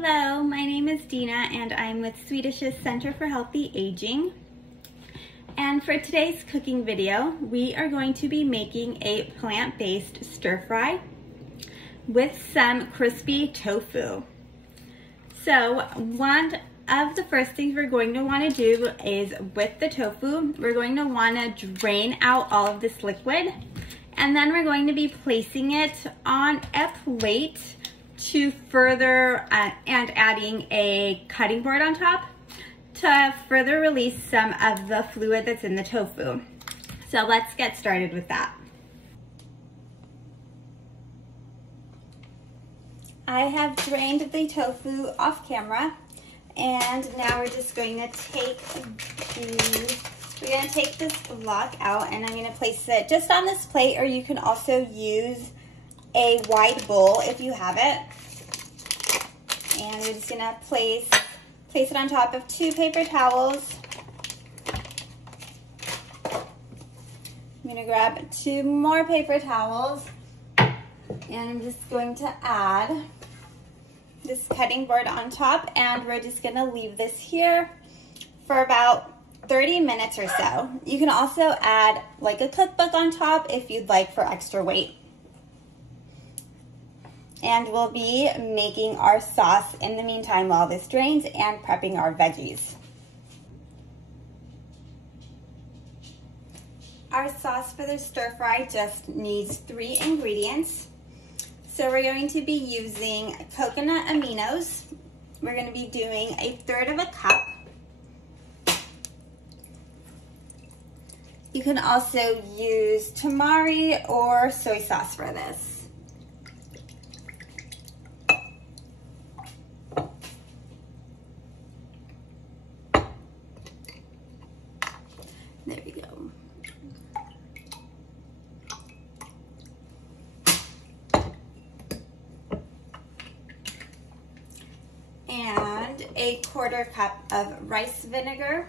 Hello, my name is Dina and I'm with Swedish's Center for Healthy Aging. And for today's cooking video, we are going to be making a plant-based stir fry with some crispy tofu. So one of the first things we're going to want to do is with the tofu, we're going to want to drain out all of this liquid, and then we're going to be placing it on a plate to further and adding a cutting board on top to further release some of the fluid that's in the tofu. So let's get started with that. I have drained the tofu off camera, and now we're just going to take this block out, and I'm going to place it just on this plate, or you can also use a wide bowl if you have it. And we're just going to place it on top of 2 paper towels. I'm going to grab 2 more paper towels, and I'm just going to add this cutting board on top, and we're just going to leave this here for about 30 minutes or so. You can also add like a cookbook on top if you'd like for extra weight. And we'll be making our sauce in the meantime while this drains and prepping our veggies. Our sauce for the stir fry just needs 3 ingredients. So we're going to be using coconut aminos. We're going to be doing 1/3 cup. You can also use tamari or soy sauce for this. There we go. And 1/4 cup of rice vinegar.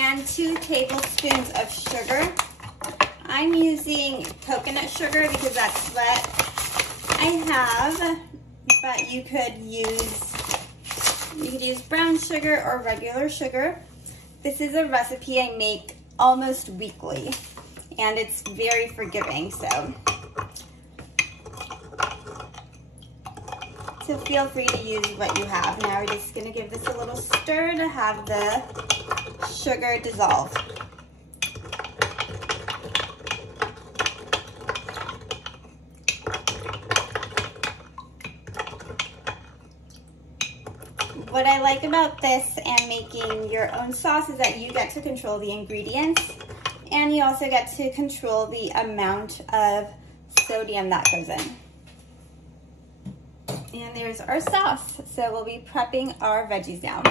And 2 tablespoons of sugar. I'm using coconut sugar because that's what I have, but you could use brown sugar or regular sugar. This is a recipe I make almost weekly, and it's very forgiving, so feel free to use what you have. Now we're just going to give this a little stir to have the sugar dissolve. What I like about this and making your own sauce is that you get to control the ingredients, and you also get to control the amount of sodium that goes in. And there's our sauce. So we'll be prepping our veggies now.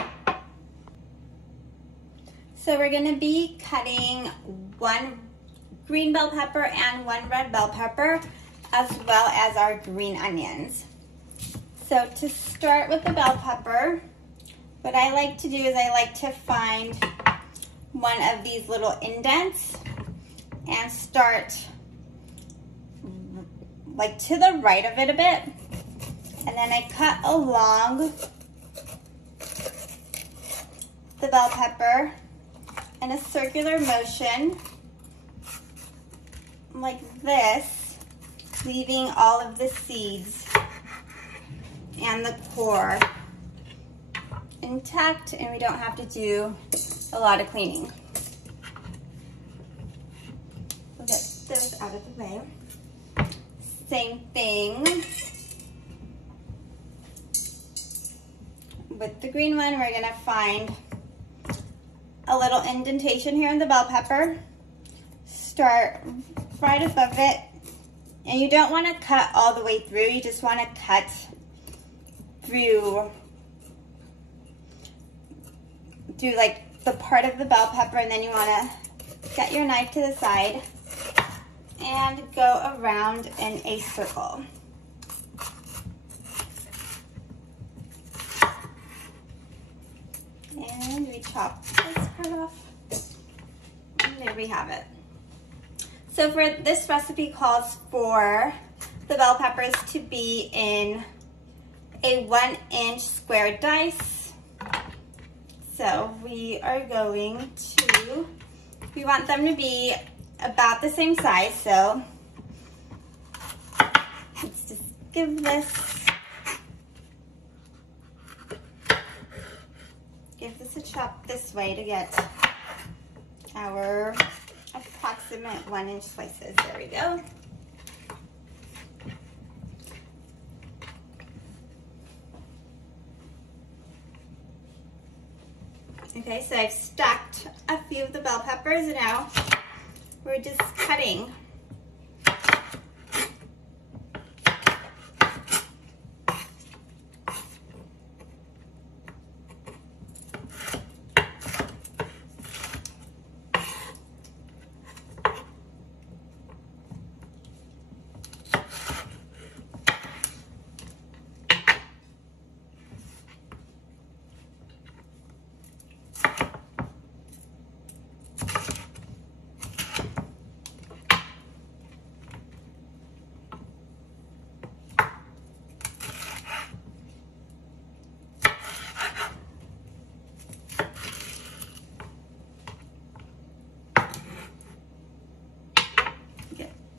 So we're gonna be cutting 1 green bell pepper and 1 red bell pepper, as well as our green onions. So to start with the bell pepper, what I like to do is I like to find one of these little indents and start like to the right of it a bit. And then I cut along the bell pepper in a circular motion like this, leaving all of the seeds and the core intact, and we don't have to do a lot of cleaning. We'll get those out of the way. Same thing with the green one. We're gonna find a little indentation here in the bell pepper, start right above it, and you don't want to cut all the way through, you just want to cut through do like the part of the bell pepper, and then you want to get your knife to the side and go around in a circle. And we chop this part off, and there we have it. So for this recipe calls for the bell peppers to be in a 1-inch square dice. So we are going to, we want them to be about the same size. So let's just give this a chop this way to get our approximate 1-inch slices. There we go. Okay, so I've stacked a few of the bell peppers, and now we're just cutting.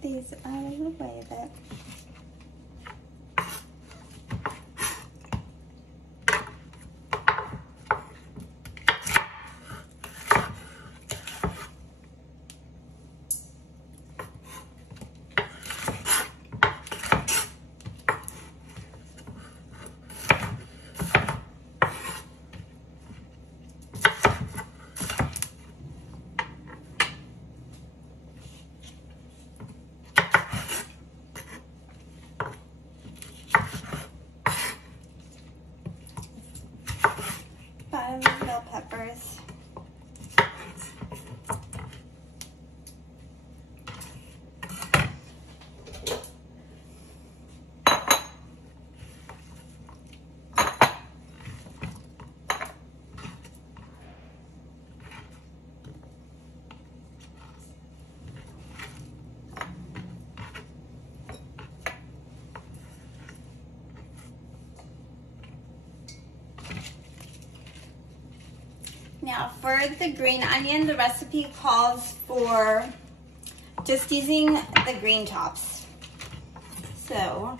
These out of the way a bit. Bell peppers. Now for the green onion, the recipe calls for just using the green tops. So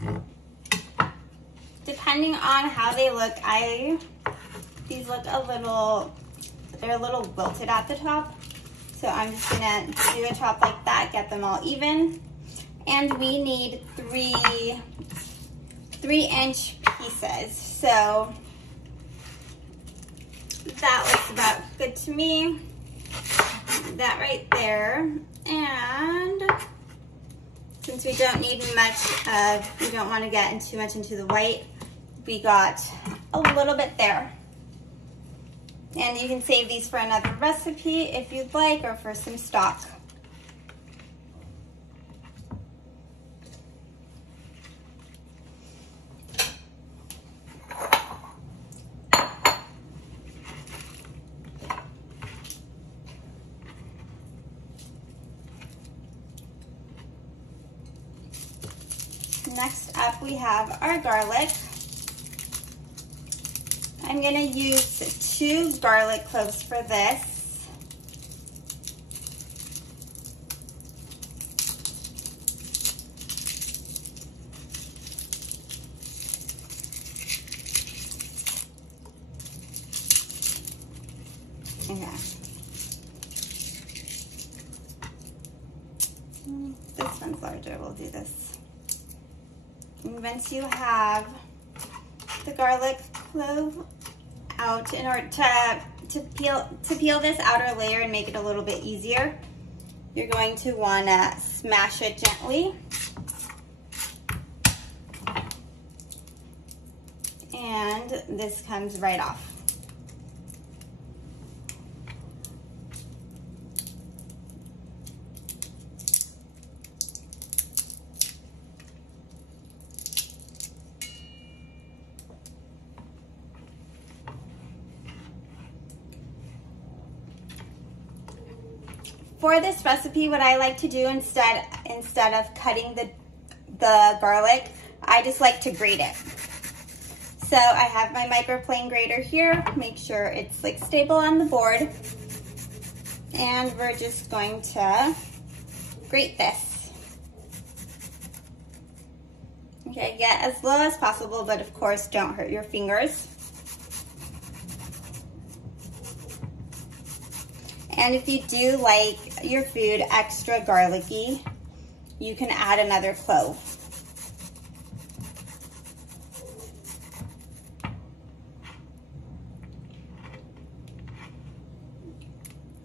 depending on how they look, these look they're a little wilted at the top. So I'm just gonna do a chop like that, get them all even. And we need 3-inch pieces. So that looks about good to me. That right there. And since we don't need we don't want to get too much into the white, we got a little bit there. And you can save these for another recipe if you'd like, or for some stock. Next up, we have our garlic. I'm gonna use 2 garlic cloves for this. Okay. This one's larger, we'll do this. And once you have the garlic clove out, in order to peel this outer layer and make it a little bit easier, you're going to want to smash it gently. And this comes right off. For this recipe, what I like to do instead of cutting the garlic, I just like to grate it. So I have my microplane grater here. Make sure it's like stable on the board. And we're just going to grate this. Okay, get as low as possible, but of course don't hurt your fingers. And if you do like your food extra garlicky, you can add another clove.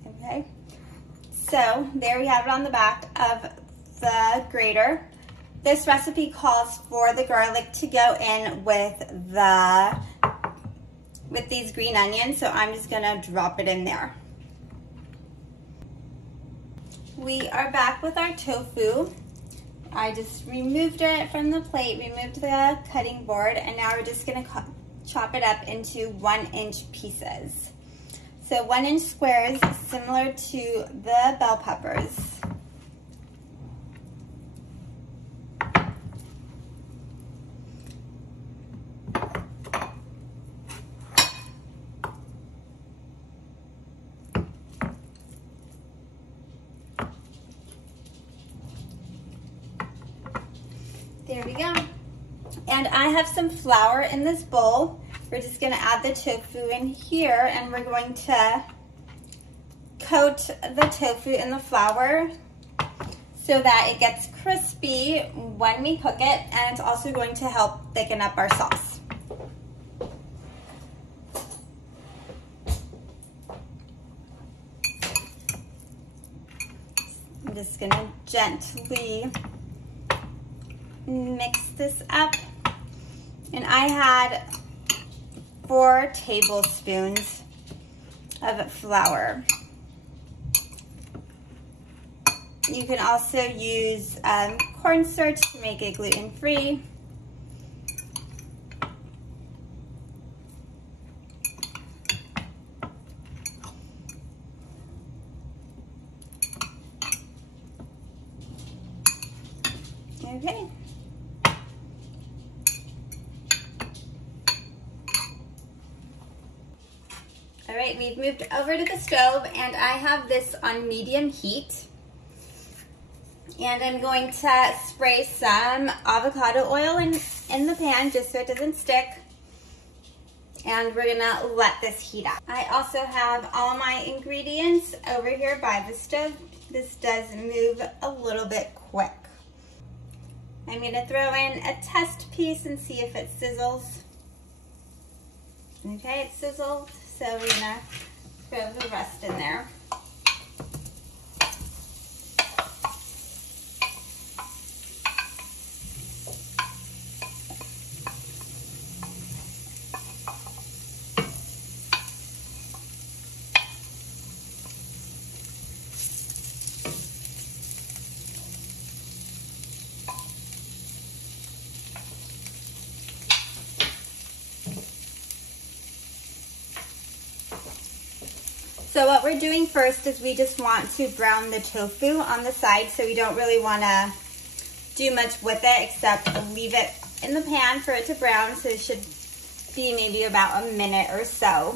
Okay, so there we have it on the back of the grater. This recipe calls for the garlic to go in with these green onions, so I'm just gonna drop it in there. We are back with our tofu. I just removed it from the plate, removed the cutting board, and now we're just gonna chop it up into 1-inch pieces. So 1-inch squares, similar to the bell peppers. There we go. And I have some flour in this bowl. We're just gonna add the tofu in here, and we're going to coat the tofu in the flour so that it gets crispy when we cook it, and it's also going to help thicken up our sauce. I'm just gonna gently mix this up, and I had 4 tablespoons of flour. You can also use cornstarch to make it gluten-free. Okay. All right, we've moved over to the stove, and I have this on medium heat. And I'm going to spray some avocado oil in the pan just so it doesn't stick. And we're gonna let this heat up. I also have all my ingredients over here by the stove. This does move a little bit quick. I'm gonna throw in a test piece and see if it sizzles. Okay, it sizzled, so we're gonna throw the rest in there. So what we're doing first is we just want to brown the tofu on the side, so we don't really want to do much with it except leave it in the pan for it to brown. So it should be maybe about a minute or so.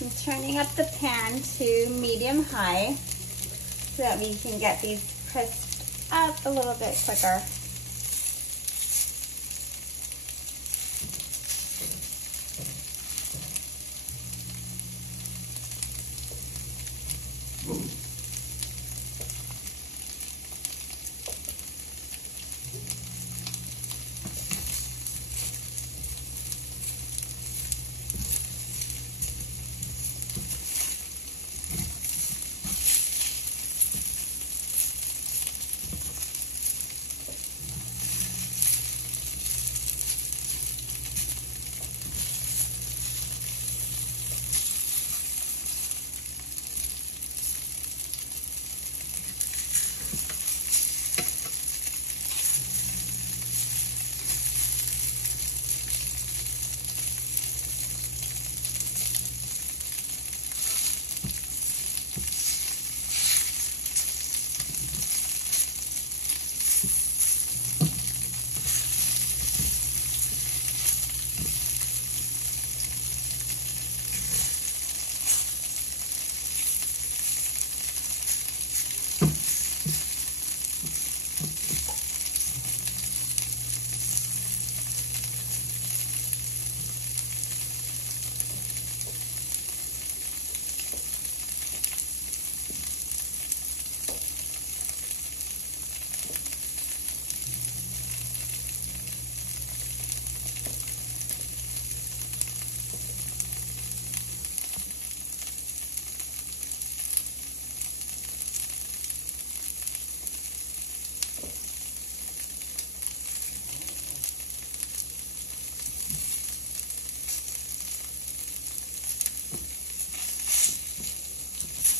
I'm turning up the pan to medium-high so that we can get these crisped up a little bit quicker.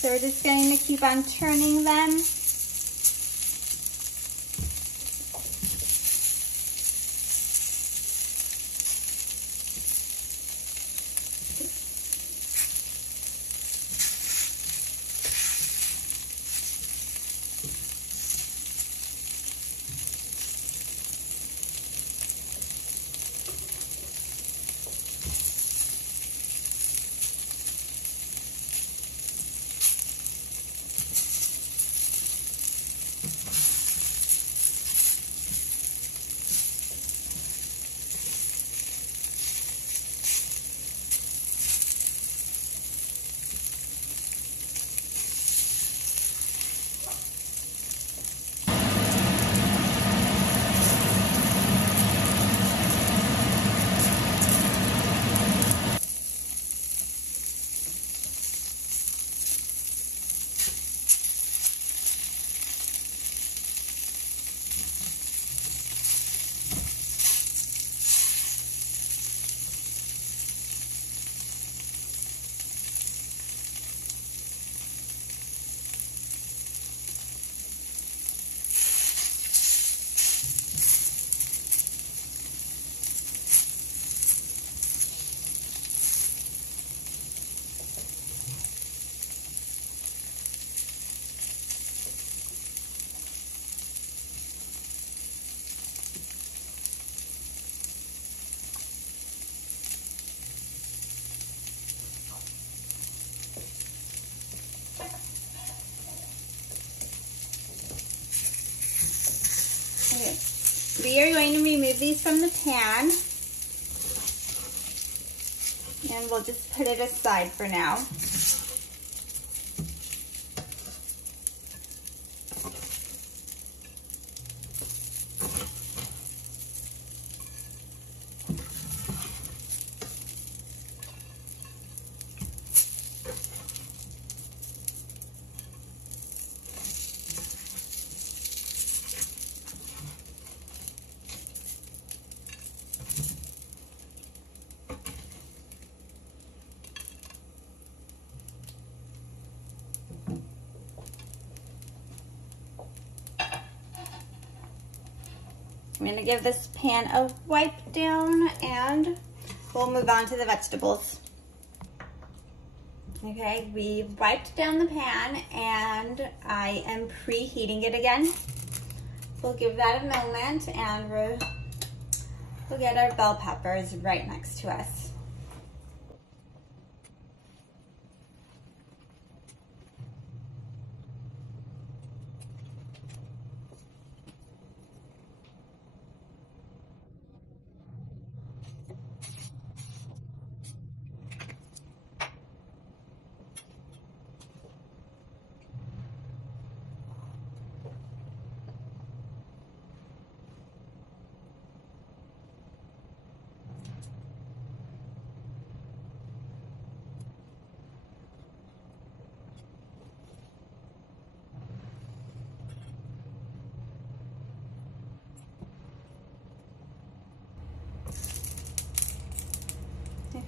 So we're just going to keep on turning them. we are going to remove these from the pan. And we'll just put it aside for now. I'm gonna give this pan a wipe down and we'll move on to the vegetables. Okay, we've wiped down the pan and I am preheating it again. We'll give that a moment and we'll get our bell peppers right next to us.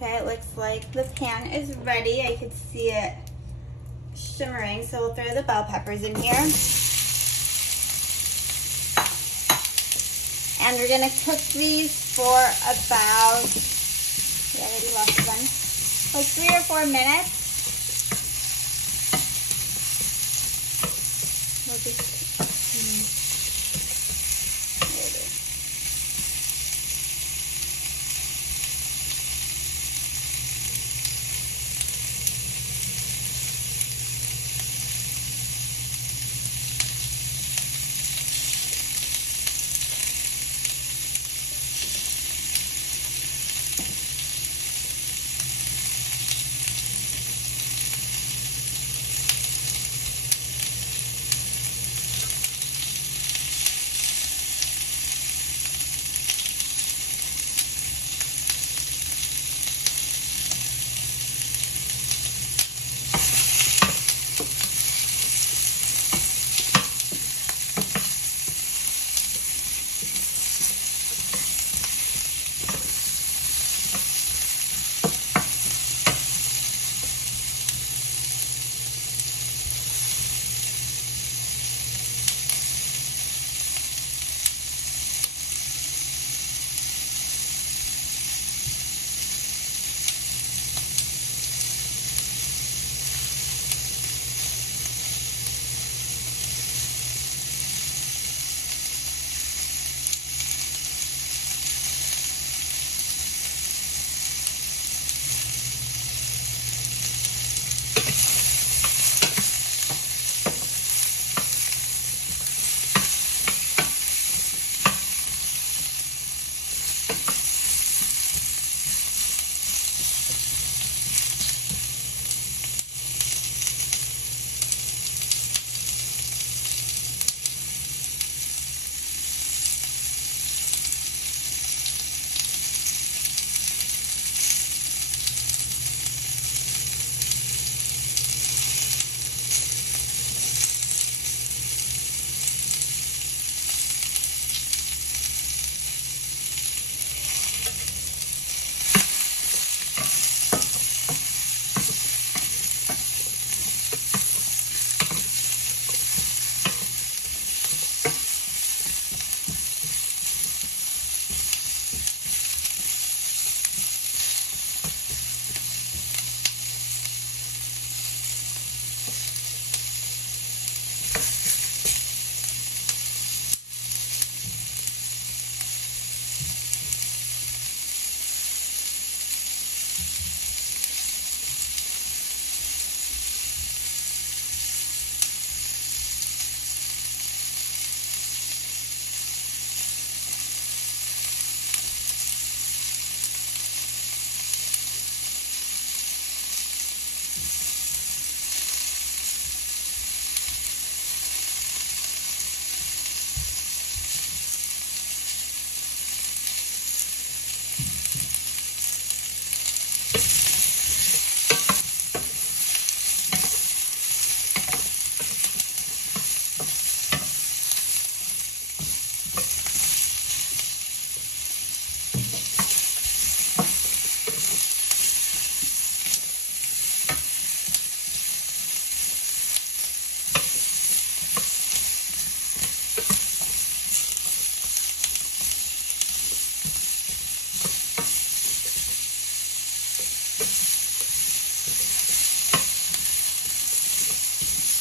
Okay, it looks like the pan is ready. I can see it shimmering, so we'll throw the bell peppers in here. And we're gonna cook these for about, I already lost one, like 3 or 4 minutes. We'll just,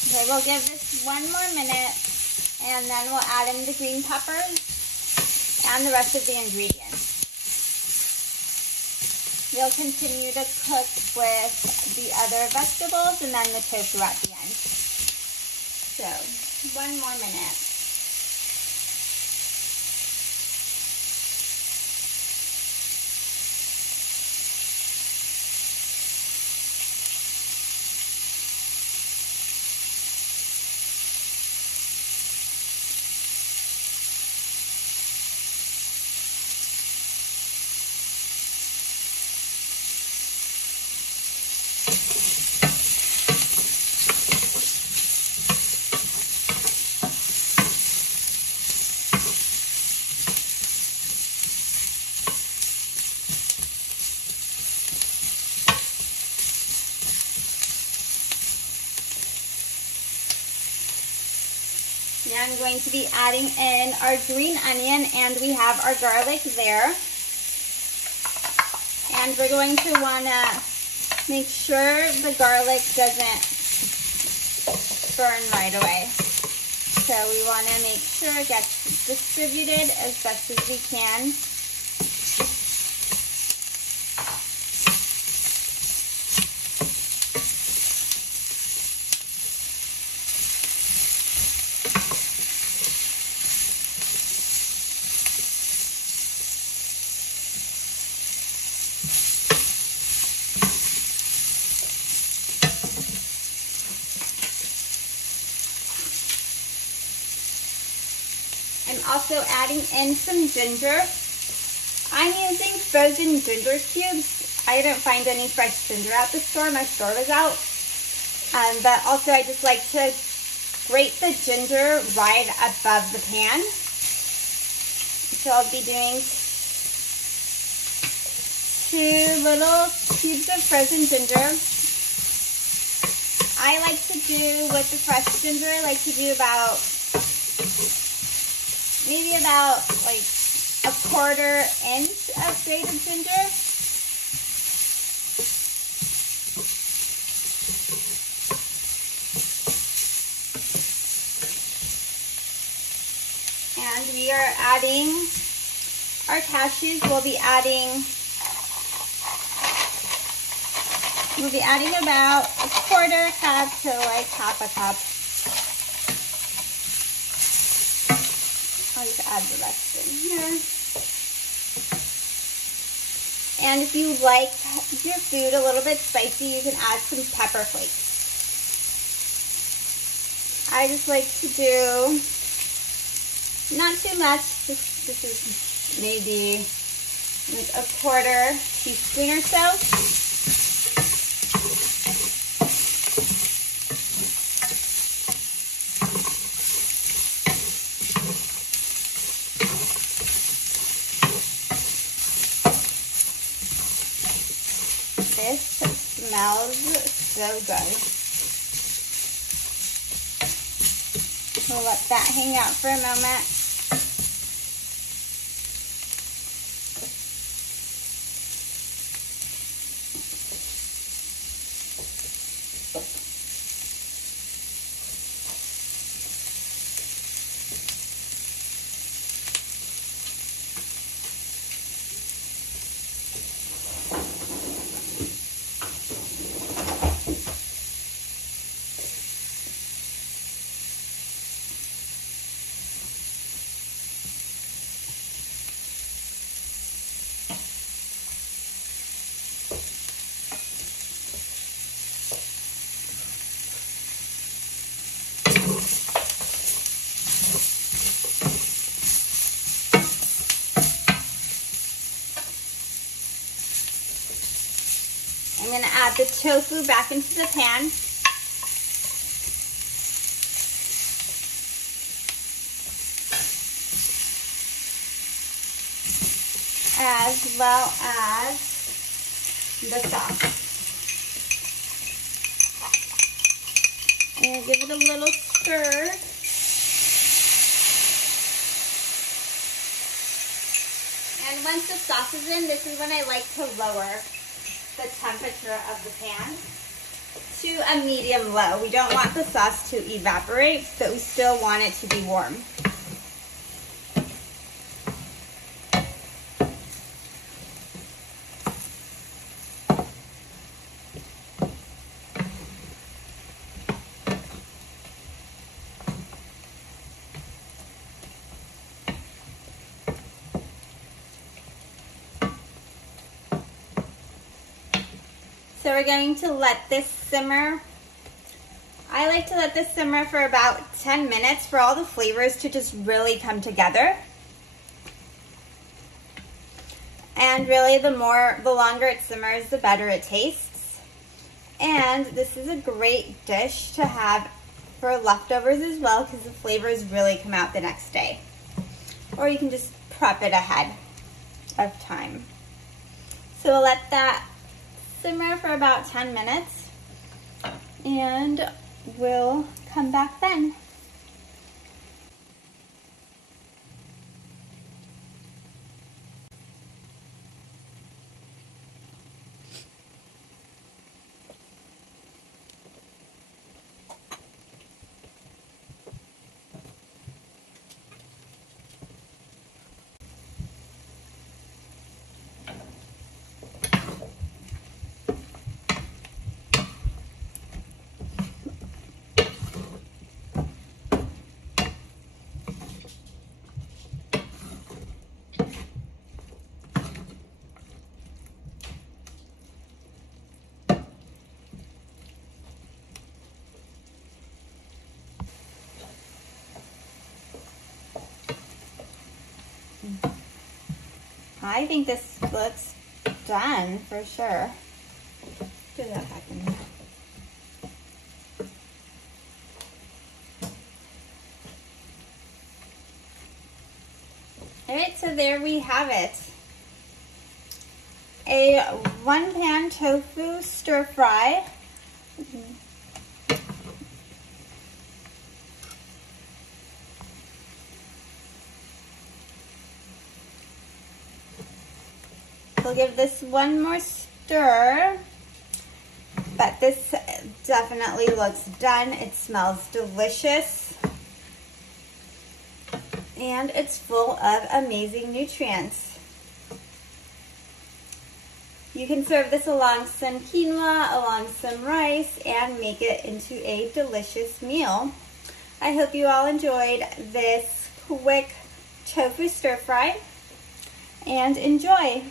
Okay, we'll give this 1 more minute, and then we'll add in the green peppers and the rest of the ingredients. We'll continue to cook with the other vegetables and then the tofu at the end. So, 1 more minute. Now I'm going to be adding in our green onion, and we have our garlic there. And we're going to want to make sure the garlic doesn't burn right away. So we want to make sure it gets distributed as best as we can. I'm also adding in some ginger. I'm using frozen ginger cubes. I didn't find any fresh ginger at the store. My store was out. But also I just like to grate the ginger right above the pan. So I'll be doing 2 little cubes of frozen ginger. I like to do with the fresh ginger, I like to do maybe about like 1/4 inch of grated ginger. And we are adding our cashews. We'll be adding about 1/4 cup to like 1/2 cup. I'll just add the rest in here. And if you like your food a little bit spicy, you can add some pepper flakes. I just like to do not too much. This is maybe like 1/4 teaspoon or so. This smells so good. We'll let that hang out for a moment. I'm going to add the tofu back into the pan. As well as the sauce. I'm going to give it a little stir. And once the sauce is in, this is when I like to lower the temperature of the pan. to a medium low. We don't want the sauce to evaporate, but we still want it to be warm. So we're going to let this simmer. I like to let this simmer for about 10 minutes for all the flavors to just really come together. And really the longer it simmers, the better it tastes. And this is a great dish to have for leftovers as well, because the flavors really come out the next day. Or you can just prep it ahead of time. So we'll let that simmer for about 10 minutes and we'll come back then. I think this looks done for sure. Do that back in there. Alright, so there we have it. A one-pan tofu stir fry. We'll give this one more stir, but this definitely looks done. It smells delicious, and it's full of amazing nutrients. You can serve this along some quinoa, along some rice, and make it into a delicious meal. I hope you all enjoyed this quick tofu stir fry, and enjoy.